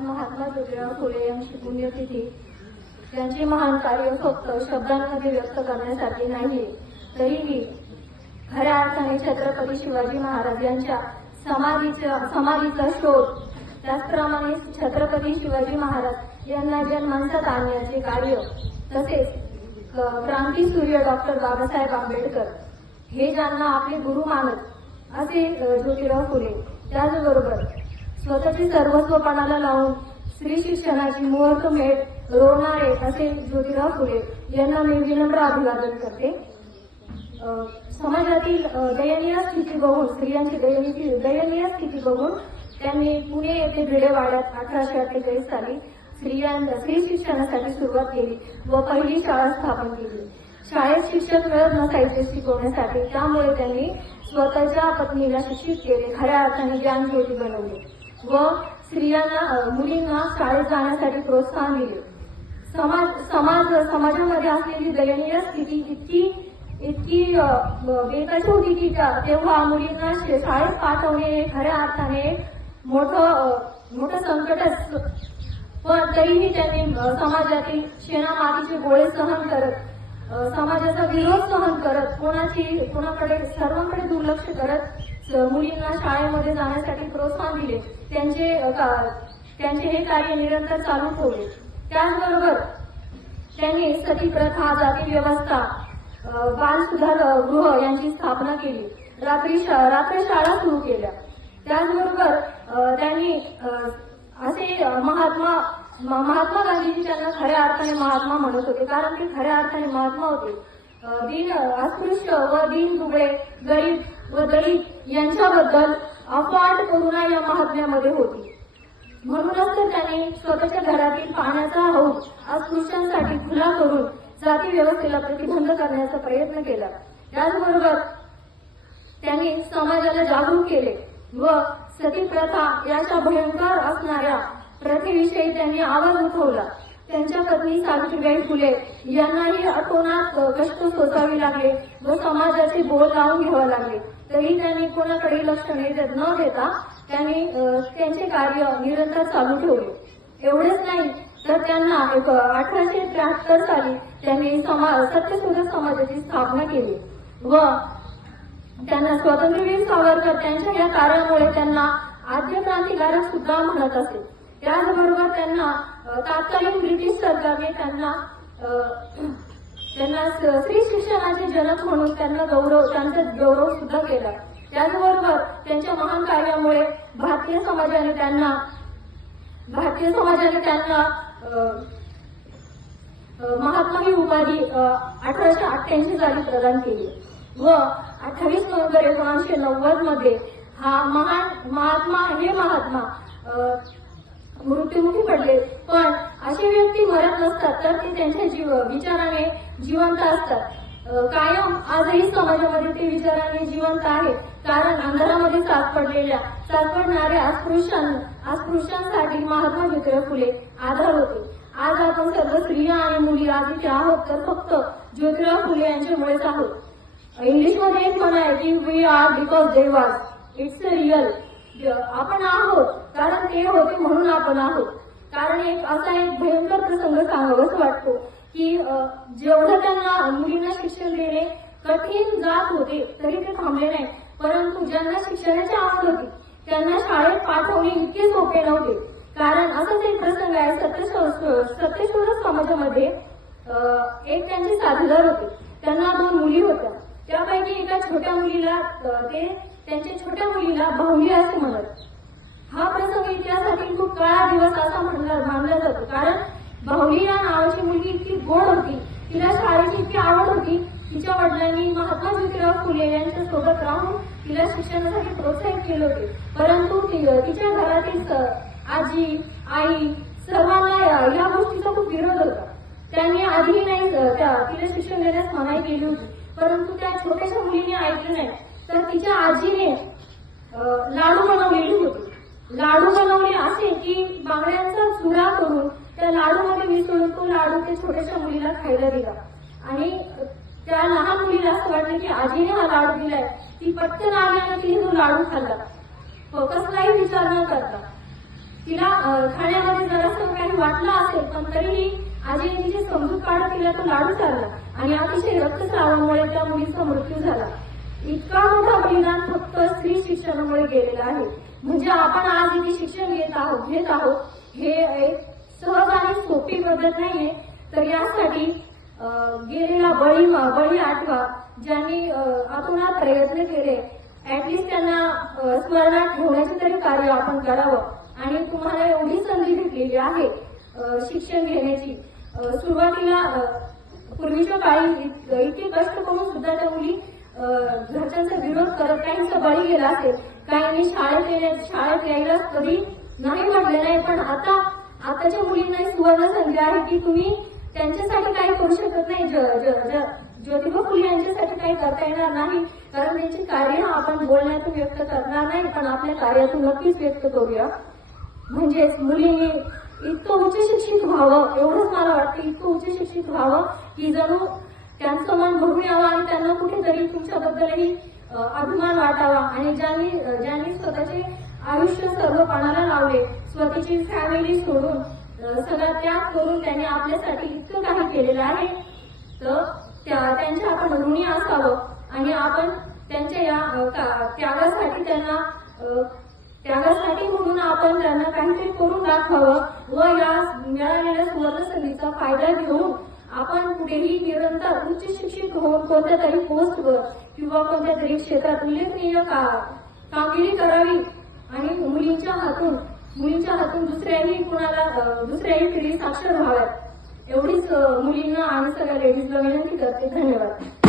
महात्मा ज्योतिराव फुले यांची पुण्यतिथी. त्यांचे महान कार्य फक्त शब्दांमध्ये व्यक्त करण्यासाठी नाही, तरीही खऱ्या अर्थाने छत्रपती शिवाजी महाराज यांच्या समाधीचा शोध, त्याचप्रमाणे छत्रपती शिवाजी महाराज यांना जन्मांतात आणण्याचे कार्य, तसेच क्रांतीसूर्य डॉक्टर बाबासाहेब आंबेडकर हे ज्यांना आपले गुरु मानत असे ज्योतिराव फुले, त्याचबरोबर स्वतःचे सर्वस्व पणाला लावून स्त्री शिक्षणाची मुहूर्तमेढ रोवणारे असे ज्योतिराव फुले यांना मी विनम्र अभिवादन करते. समाजातील दयनीय स्थिती बघून, स्त्रियांची दयनीय स्थिती बघून त्यांनी पुणे येथे भिडेवाड्यात 1848 साली स्त्री शिक्षणासाठी सुरुवात केली व पहिली शाळा स्थापन केली. शाळेत शिक्षक मिळत नसायचे शिकवण्यासाठी, त्यामुळे त्यांनी स्वतःच्या पत्नीला शिक्षित केले, खऱ्या अर्थाने ज्ञानज्योती बनवली व मुलींना शाळेत जाण्यासाठी प्रोत्साहन दिले. समाजामध्ये असलेली दयनीय स्थिती इतकी बेताची होती की तेव्हा मुलींना शाळेत पाठवणे हे खऱ्या अर्थाने मोठं संकटच. पण तरीही त्यांनी समाजातील शेणामातीचे गोळे सहन करत, समाजाचा विरोध सहन करत, सर्वांकडे दुर्लक्ष करत मुलींना शाळेमध्ये जाण्यासाठी प्रोत्साहन दिले. त्यांचे हे कार्य निरंतर चालू ठेवले. त्याचबरोबर त्यांनी सती प्रथा, जाती व्यवस्था, बाल सुधार गृह यांची स्थापना केली. रात्री शाळा सुरू केल्या. त्याचबरोबर त्यांनी असे महात्मा गांधीजी त्यांना खऱ्या अर्थाने महात्मा म्हणत होते, कारण ते खऱ्या अर्थाने महात्मा होते. अस्पृश्य व दीन दुबळे, गरीब व दलित यांच्याबद्दल अफाट करुणा या महात्म्यामध्ये होती. म्हणूनच तर त्यांनी स्वतःच्या घरातील पाण्याचा हौद अस्पृश्यांसाठी खुला करून जाती व्यवस्थेला प्रतिबंध करण्याचा प्रयत्न केला. त्याचबरोबर त्यांनी समाजाला जागरूक केले व सती प्रथा याच्या भयंकर असणाऱ्या प्रथेविषयी त्यांनी आवाज उठवला. त्यांच्या पत्नी सावित्रीबाई फुले यांनाही अतोनात कष्ट सोसावे लागले व समाजाचे बोल लावून घ्यावे लागले, तरी त्यांनी कोणाकडे लक्ष न देता त्यांनी त्यांचे कार्य निरंतर चालू ठेवले. एवढेच नाही तर त्यांना 1873 साली त्यांनी सत्यशोधक समाजाची स्थापना केली व त्यांना स्वातंत्र्यवीर सावरकर त्यांच्या या कार्यामुळे त्यांना आद्य क्रांतिकारक सुद्धा म्हणत असे. त्याचबरोबर त्यांना तत्कालीन ब्रिटिश सरकारने त्यांना स्त्री शिक्षणाचे जनक म्हणून त्यांचा गौरव सुद्धा केला. त्याचबरोबर त्यांच्या महान कार्यामुळे भारतीय समाजाने त्यांना महात्मा ही उपाधी 1888 साली प्रदान केली व 28 नोव्हेंबर 1990 मध्ये हा महात्मा मृत्युमुखी पडले. पण अशी व्यक्ती मरत नसतात, तर ते त्यांच्या विचाराने जिवंत असतात. कायम आजही समाजामध्ये ते विचाराने जिवंत आहे, कारण अंधारामध्ये सापडणाऱ्या अस्पृश्यांसाठी महात्मा ज्योतिराव फुले आधार होते. आज आपण सर्व स्त्रिया आणि मुली आधीचे आहोत, तर फक्त ज्योतिराव फुले यांच्यामुळेच आहोत. इंग्लिशमध्ये एक म्हण आहे की we are because they was. It's real. आपण आहोत कारण ते होते म्हणून आपण आहोत. कारण असा एक भयंकर प्रसंग सांगावाच वाटतो की जेवढं त्यांना मुलींना शिक्षण देणे कठीण जात होते, तरी ते थांबले नाही. परंतु ज्यांना शिक्षणाची आवड होती त्यांना शाळेत पाठवणे इतके सोपे नव्हते. कारण असाच एक प्रसंग आहे, सत्यशोधक समाजामध्ये एक त्यांचे साथीदार होते. त्यांना 2 मुली होत्या. त्यापैकी एका छोट्या मुलीला त्यांच्या छोट्या मुलीला बाहुली असे म्हणत. हा प्रसंग इतिहासातील खूप काळा दिवस असा मानला जातो, कारण बाहुली या नावाची मुलगी इतकी गोड होती, तिला शाळेची इतकी आवड होती. तिच्या वडिलांनी महात्मा ज्योतिराव फुले यांच्या सोबत राहून तिला शिक्षणासाठी प्रोत्साहित केले होते. परंतु तिच्या घरातील आजी, आई सर्वांना या गोष्टीचा खूप विरोध होता. त्यांनी आधीही नाही तिला शिक्षण देण्यास मनाई केली होती, परंतु त्या छोट्याशा मुलीने ऐकले नाही. तर तिच्या आजीने लाडू बनवलेली होती. लाडू बनवले असे की बांगड्यांचा चुरा करून त्या लाडूमध्ये मिसळून तो लाडू त्या छोट्याशा मुलीला खायला दिला. आणि त्या लहान मुलीला असं वाटलं की आजीने हा लाडू दिलाय. ती पटकन आली आणि तिने तो लाडू खाल्ला, कसलाही विचार न करता. तिला खाण्यामध्ये जरासं काही वाटलं असेल, पण तरीही आजीने तिची समजूत काढत तिला तो लाडू चालला आणि अतिशय रक्तस्रावामुळे त्या मुलीचा मृत्यू झाला. इतका मोठा बलिदान फक्त स्त्री शिक्षणामुळे गेलेला आहे. म्हणजे आपण आज इथे शिक्षण घेत आहोत हे एक सहज आणि सोपी पद्धत नाहीये. तर यासाठी गेलेला बळी आठवा, ज्यांनी आतोनात प्रयत्न केले, ऍटलिस्ट त्यांना स्मरणात ठेवण्याचे तरी कार्य आपण करावं. आणि तुम्हाला एवढी संधी भेटलेली आहे शिक्षण घेण्याची. सुरुवातीला पूर्वीच्या काळी इतके कष्ट करून सुद्धा त्या मुली घरच्यांचा विरोध करत, काहींचा बळी गेला असेल, काहींनी शाळेत यायला कधी नाही म्हटले नाही. पण आताच्या मुलींना सुवर्ण संधी आहे की तुम्ही त्यांच्यासाठी काही करू शकत नाही. ज्योतिबा फुले यांच्यासाठी काही करता येणार नाही, कारण त्यांचे कार्य आपण बोलण्यातून व्यक्त करणार नाही, पण आपल्या कार्यातून नक्कीच व्यक्त करूया. म्हणजेच मुलींनी इतकं उच्च शिक्षित व्हावं, एवढंच मला वाटतं, इतकं उच्च शिक्षित व्हावं की जणू त्यांचं मन भरून यावं आणि त्यांना कुठेतरी तुमच्याबद्दलही अभिमान वाटावा. आणि ज्यांनी स्वतःचे आयुष्य सर्व पणाला लावले, स्वतःची फॅमिली सोडून सगळा त्याग करून त्यांनी आपल्यासाठी इतकं काही केलेलं आहे, तर त्यांच्या आपण ऋणी असावं आणि आपण त्यांच्या या त्यागासाठी म्हणून आपण त्यांना काहीतरी करून दाखवावं व या मिळालेल्या सुवर्ण संधीचा फायदा घेऊन आपण पुढेही निरंतर उच्च शिक्षित होऊन कोणत्या तरी पोस्टवर किंवा कोणत्या तरी क्षेत्रात उल्लेखनीय कामगिरी करावी आणि मुलींच्या हातून दुसऱ्याही पिढी साक्षर व्हाव्यात. एवढीच मुलींना आणि सगळ्या लेडीजला विनंती करते. धन्यवाद.